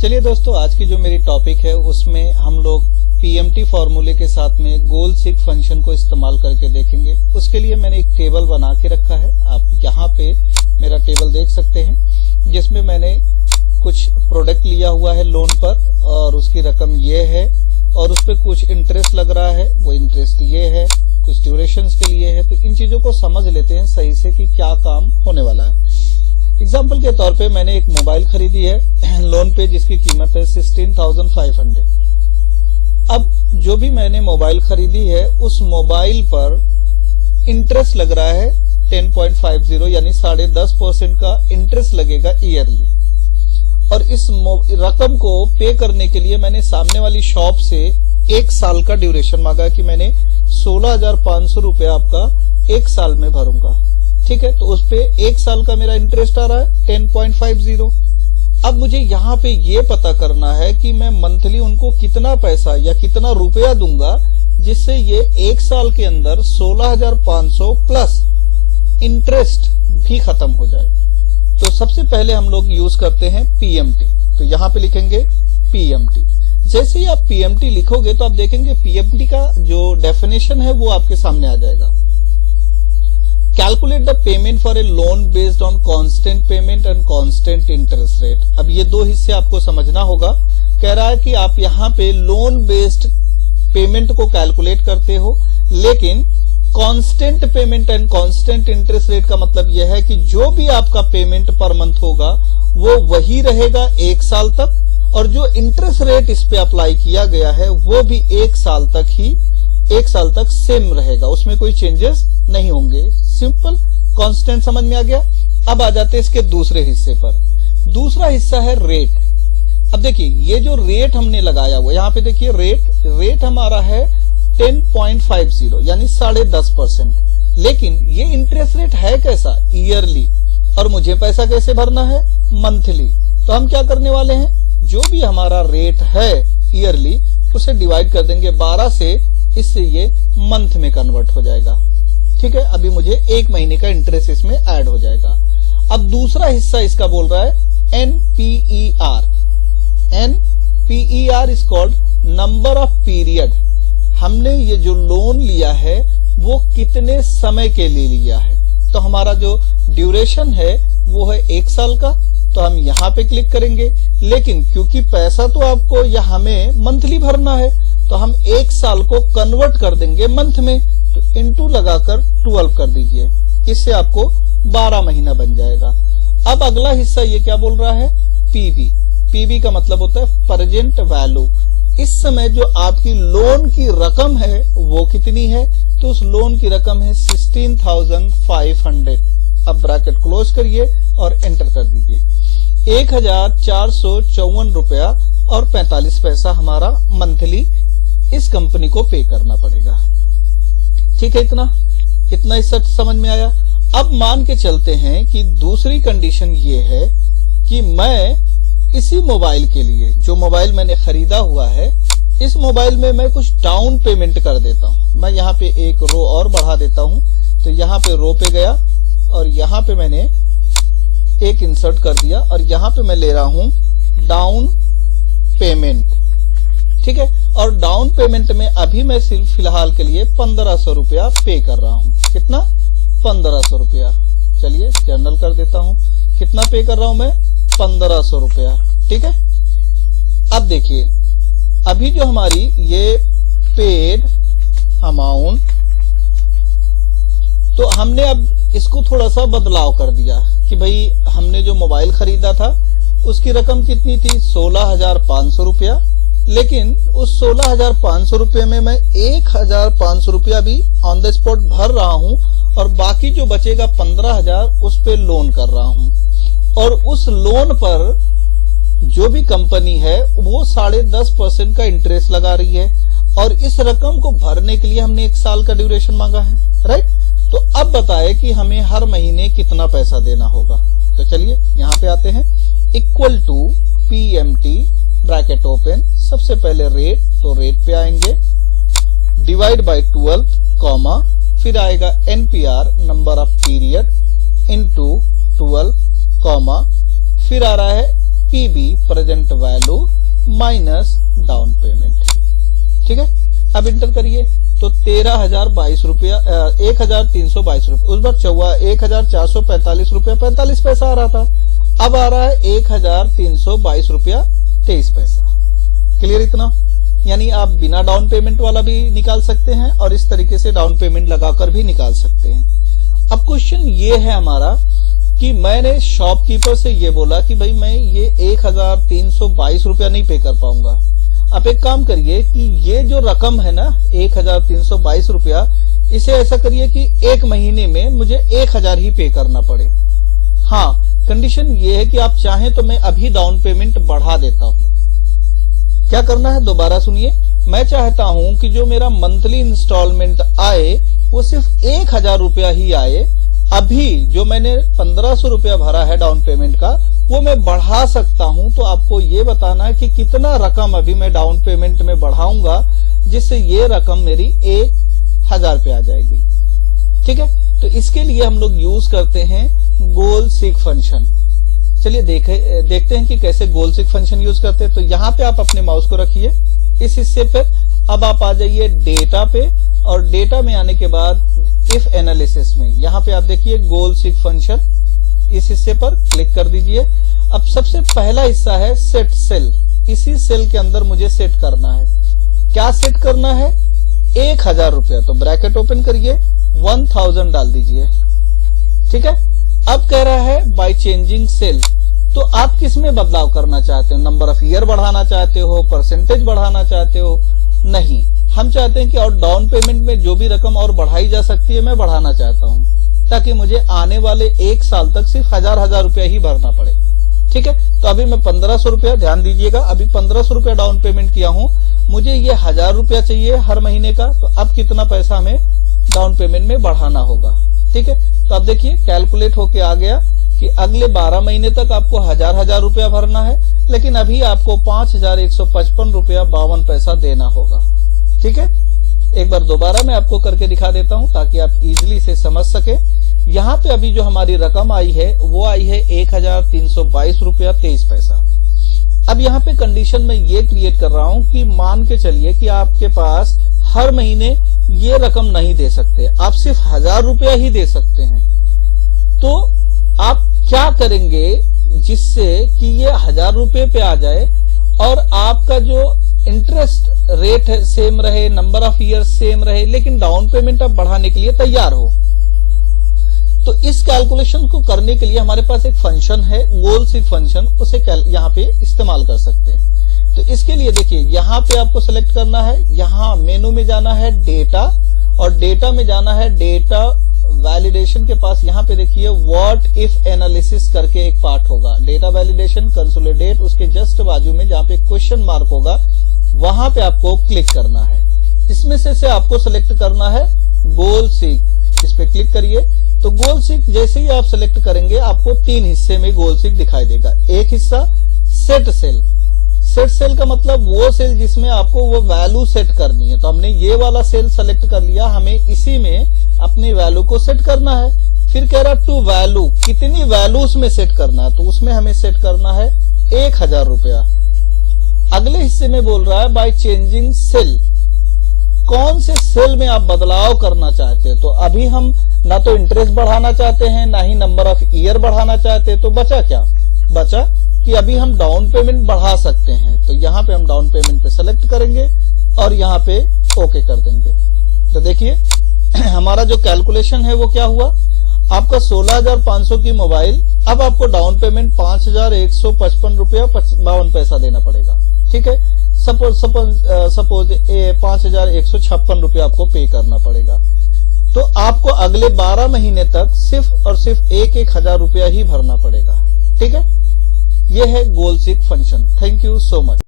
चलिए दोस्तों, आज की जो मेरी टॉपिक है उसमें हम लोग पीएमटी फॉर्मूले के साथ में गोल सीक फंक्शन को इस्तेमाल करके देखेंगे। उसके लिए मैंने एक टेबल बना के रखा है। आप यहाँ पे मेरा टेबल देख सकते हैं, जिसमें मैंने कुछ प्रोडक्ट लिया हुआ है लोन पर और उसकी रकम ये है और उस पर कुछ इंटरेस्ट लग रहा है, वो इंटरेस्ट ये है, कुछ ड्यूरेशंस के लिए है। तो इन चीजों को समझ लेते हैं सही से कि क्या काम होने वाला है। एग्जाम्पल के तौर पे मैंने एक मोबाइल खरीदी है लोन पे, जिसकी कीमत है 16,500। अब जो भी मैंने मोबाइल खरीदी है उस मोबाइल पर इंटरेस्ट लग रहा है 10.50, यानी 10.5% का इंटरेस्ट लगेगा ईयरली। और इस रकम को पे करने के लिए मैंने सामने वाली शॉप से 1 साल का ड्यूरेशन मांगा कि मैंने 16,500 रुपया आपका 1 साल में भरूंगा। ठीक है, तो उस पे 1 साल का मेरा इंटरेस्ट आ रहा है 10.50। अब मुझे यहाँ पे ये पता करना है कि मैं मंथली उनको कितना पैसा या कितना रुपया दूंगा जिससे ये 1 साल के अंदर 16,500 प्लस इंटरेस्ट भी खत्म हो जाए। तो सबसे पहले हम लोग यूज करते हैं पीएमटी। तो यहाँ पे लिखेंगे पीएमटी। जैसे ही आप पीएमटी लिखोगे तो आप देखेंगे पीएमटी का जो डेफिनेशन है वो आपके सामने आ जाएगा। Calculate the payment for a loan based on constant payment and constant interest rate. अब ये दो हिस्से आपको समझना होगा। कह रहा है कि आप यहाँ पे लोन बेस्ड पेमेंट को कैलकुलेट करते हो, लेकिन constant payment and constant interest rate का मतलब यह है कि जो भी आपका पेमेंट पर मंथ होगा वो वही रहेगा 1 साल तक, और जो इंटरेस्ट रेट इस पे अप्लाई किया गया है वो भी 1 साल तक सेम रहेगा, उसमें कोई चेंजेस नहीं होंगे। सिंपल कांस्टेंट समझ में आ गया। अब आ जाते हैं इसके दूसरे हिस्से पर। दूसरा हिस्सा है रेट। अब देखिए ये जो रेट हमने लगाया हुआ, यहाँ पे देखिए रेट हमारा है 10.50, यानी 10.5%। लेकिन ये इंटरेस्ट रेट है कैसा? ईयरली। और मुझे पैसा कैसे भरना है? मंथली। तो हम क्या करने वाले हैं, जो भी हमारा रेट है ईयरली उसे डिवाइड कर देंगे 12 से, इससे ये मंथ में कन्वर्ट हो जाएगा। ठीक है, अभी मुझे 1 महीने का इंटरेस्ट इसमें ऐड हो जाएगा। अब दूसरा हिस्सा इसका बोल रहा है NPER. NPER is called number of period. हमने ये जो लोन लिया है वो कितने समय के लिए लिया है। तो हमारा जो ड्यूरेशन है वो है 1 साल का, तो हम यहाँ पे क्लिक करेंगे। लेकिन क्योंकि पैसा तो आपको या हमें मंथली भरना है, तो हम 1 साल को कन्वर्ट कर देंगे मंथ में। तो इंटू लगाकर 12 कर दीजिए, इससे आपको 12 महीना बन जाएगा। अब अगला हिस्सा ये क्या बोल रहा है? पीवी। पीवी का मतलब होता है प्रेजेंट वैल्यू। इस समय जो आपकी लोन की रकम है वो कितनी है? तो उस लोन की रकम है 16,500। अब ब्रैकेट क्लोज करिए और एंटर कर दीजिए। 1,454 रुपया और 45 पैसा हमारा मंथली इस कंपनी को पे करना पड़ेगा। ठीक है, इतना हिस्सा समझ में आया। अब मान के चलते हैं कि दूसरी कंडीशन ये है कि मैं इसी मोबाइल के लिए, जो मोबाइल मैंने खरीदा हुआ है, इस मोबाइल में मैं कुछ डाउन पेमेंट कर देता हूं। मैं यहाँ पे एक रो और बढ़ा देता हूं। तो यहाँ पे रो पे गया और यहाँ पे मैंने एक इंसर्ट कर दिया और यहाँ पे मैं ले रहा हूं डाउन पेमेंट। ठीक है, और डाउन पेमेंट में अभी मैं सिर्फ फिलहाल के लिए 1,500 रुपया पे कर रहा हूं। कितना? 1,500 रुपया। चलिए जर्नल कर देता हूं। कितना पे कर रहा हूं मैं? 1,500 रुपया। ठीक है, अब देखिए अभी जो हमारी ये पेड अमाउंट, तो हमने अब इसको थोड़ा सा बदलाव कर दिया कि भाई हमने जो मोबाइल खरीदा था उसकी रकम कितनी थी? 16,500 रुपया। लेकिन उस 16,500 रुपये में मैं 1,500 रुपया भी ऑन द स्पॉट भर रहा हूं और बाकी जो बचेगा 15,000 उस पे लोन कर रहा हूं। और उस लोन पर जो भी कंपनी है वो 10.5% का इंटरेस्ट लगा रही है और इस रकम को भरने के लिए हमने 1 साल का ड्यूरेशन मांगा है। राइट, तो अब बताए कि हमें हर महीने कितना पैसा देना होगा। तो चलिए यहाँ पे आते हैं। Equal to PMT bracket open, सबसे पहले रेट, तो रेट पे आएंगे, डिवाइड बाय 12 कॉमा, फिर आएगा NPR number of period into 12 comma, फिर आ रहा है PV present value minus down payment. ठीक है, अब इंटर करिए तो 13,022 रुपया 1,322 रुपया, उस बार 1,445 रुपया 45 पैसा आ रहा था, अब आ रहा है 1,322 रुपया 23 पैसा। क्लियर इतना? यानी आप बिना डाउन पेमेंट वाला भी निकाल सकते हैं और इस तरीके से डाउन पेमेंट लगाकर भी निकाल सकते हैं। अब क्वेश्चन ये है हमारा कि मैंने शॉपकीपर से ये बोला कि भाई मैं ये 1,322 रुपया नहीं पे कर पाऊंगा। आप एक काम करिए कि ये जो रकम है ना 1,322 रुपया, इसे ऐसा करिए कि एक महीने में मुझे 1,000 ही पे करना पड़े। हाँ, कंडीशन ये है कि आप चाहें तो मैं अभी डाउन पेमेंट बढ़ा देता हूं। क्या करना है दोबारा सुनिए। मैं चाहता हूं कि जो मेरा मंथली इंस्टॉलमेंट आए वो सिर्फ 1,000 रुपया ही आए। अभी जो मैंने 1,500 रुपया भरा है डाउन पेमेंट का, वो मैं बढ़ा सकता हूं। तो आपको ये बताना है कि कितना रकम अभी मैं डाउन पेमेंट में बढ़ाऊंगा जिससे ये रकम मेरी 1,000 पे आ जाएगी। ठीक है, तो इसके लिए हम लोग यूज करते हैं गोल सीक फंक्शन। चलिए देखते हैं कि कैसे गोल सीक फंक्शन यूज करते हैं। तो यहाँ पे आप अपने माउस को रखिए इस हिस्से पर। अब आप आ जाइए डेटा पे, और डेटा में आने के बाद इफ एनालिसिस में यहाँ पे आप देखिए गोल सीक फंक्शन, इस हिस्से पर क्लिक कर दीजिए। अब सबसे पहला हिस्सा है सेट सेल। इसी सेल के अंदर मुझे सेट करना है। क्या सेट करना है? 1,000 रुपया। तो ब्रैकेट ओपन करिए, 1,000 डाल दीजिए। ठीक है, अब कह रहा है बाय चेंजिंग सेल। तो आप किस में बदलाव करना चाहते हो? नंबर ऑफ ईयर बढ़ाना चाहते हो, परसेंटेज बढ़ाना चाहते हो? नहीं, हम चाहते हैं कि और डाउन पेमेंट में जो भी रकम और बढ़ाई जा सकती है मैं बढ़ाना चाहता हूं, ताकि मुझे आने वाले 1 साल तक सिर्फ 1,000 रुपया ही भरना पड़े। ठीक है, तो अभी मैं 1,500 रुपया, ध्यान दीजिएगा, अभी 1,500 रुपया डाउन पेमेंट किया हूं, मुझे ये 1,000 रुपया चाहिए हर महीने का। तो अब कितना पैसा हमें डाउन पेमेंट में बढ़ाना होगा? ठीक है, तो अब देखिए कैलकुलेट होके आ गया कि अगले 12 महीने तक आपको 1,000 रुपया भरना है, लेकिन अभी आपको 5,155 रुपया 52 पैसा देना होगा। ठीक है, एक बार दोबारा मैं आपको करके दिखा देता हूं ताकि आप इजीली इसे समझ सके। यहाँ पे अभी जो हमारी रकम आई है वो आई है 1,322 रुपया 23 पैसा। अब यहाँ पे कंडीशन में ये क्रिएट कर रहा हूं कि मान के चलिए कि आपके पास हर महीने ये रकम नहीं दे सकते, आप सिर्फ 1,000 रुपया ही दे सकते हैं। तो आप क्या करेंगे जिससे कि ये 1,000 रुपये पे आ जाए और आपका जो इंटरेस्ट रेट है सेम रहे, नंबर ऑफ ईयर सेम रहे, लेकिन डाउन पेमेंट आप बढ़ाने के लिए तैयार हो। तो इस कैलकुलेशन को करने के लिए हमारे पास एक फंक्शन है गोल सीक फंक्शन, उसे यहाँ पे इस्तेमाल कर सकते हैं। तो इसके लिए देखिए यहाँ पे आपको सिलेक्ट करना है, यहाँ मेनू में जाना है डेटा, और डेटा में जाना है डेटा वैलिडेशन के पास। यहाँ पे देखिए व्हाट इफ एनालिसिस करके एक पार्ट होगा, डेटा वैलिडेशन कंसोलिडेट, उसके जस्ट बाजू में जहाँ पे क्वेश्चन मार्क होगा वहां पे आपको क्लिक करना है। इसमें से आपको सिलेक्ट करना है गोल सीक, इस पे क्लिक करिए। तो गोल सीक जैसे ही आप सिलेक्ट करेंगे आपको 3 हिस्से में गोल सीक दिखाई देगा। एक हिस्सा सेट सेल, सेट सेल का मतलब वो सेल जिसमें आपको वो वैल्यू सेट करनी है। तो हमने ये वाला सेल सेलेक्ट कर लिया, हमें इसी में अपनी वैल्यू को सेट करना है। फिर कह रहा टू वैल्यू, कितनी वैल्यू उसमें सेट करना है, तो उसमें हमें सेट करना है 1,000 रुपया। अगले हिस्से में बोल रहा है बाय चेंजिंग सेल, कौन से सेल में आप बदलाव करना चाहते हैं। तो अभी हम ना तो इंटरेस्ट बढ़ाना चाहते हैं, ना ही नंबर ऑफ ईयर बढ़ाना चाहते हैं। तो बचा क्या? बचा कि अभी हम डाउन पेमेंट बढ़ा सकते हैं। तो यहाँ पे हम डाउन पेमेंट पे सेलेक्ट करेंगे और यहाँ पे ओके कर देंगे। तो देखिए हमारा जो कैलकुलेशन है वो क्या हुआ, आपका 16,500 की मोबाइल, अब आपको डाउन पेमेंट 5,155 रुपया 52 पैसा देना पड़ेगा। ठीक है, सपोज 5,156 रुपया आपको पे करना पड़ेगा। तो आपको अगले 12 महीने तक सिर्फ और सिर्फ 1,000 रुपया ही भरना पड़ेगा। ठीक है, यह है goal seek function. Thank you so much.